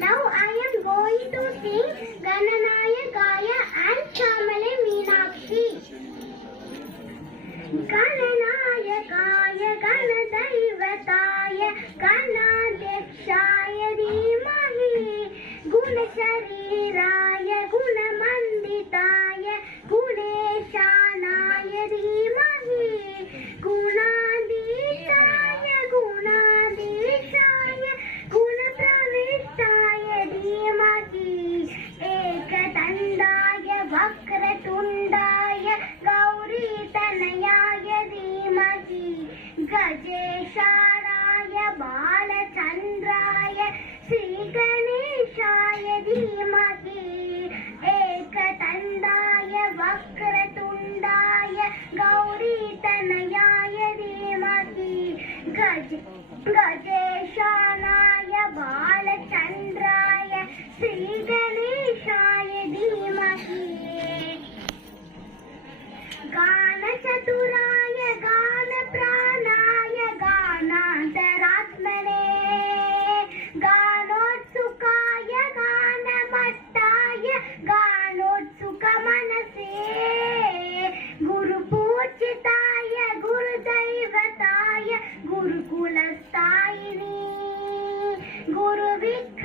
Now I am going to sing Gananayakaya and Shamale Meenakshi. Gananayakaya Ganadaivataya Ganadekshaya Dhimahi Gunashariraya Gunamanditaya Guneshanaaya Dhimahi Gunaditaya Gunadeshaya Gunapravishaya Dhimahi Ekatandaya Vakratundaya Gauritanayaya Dhimahi Gajeshwaraya Balachandraya Sri Ganeshaya Dhimahi Ekatandaya Vakratundaya Gauritanayaya Dhimahi Gajeshwaraya Balachandraya Sri Ganeshaya Dhimahi Ganachaturaya Ganapranaya Ganantaratmane Ganotsukaya Ganamattaya Ganotsukamanase Gurupoochitaya Gurudaivataya Gurukulastayini Guruvikramaya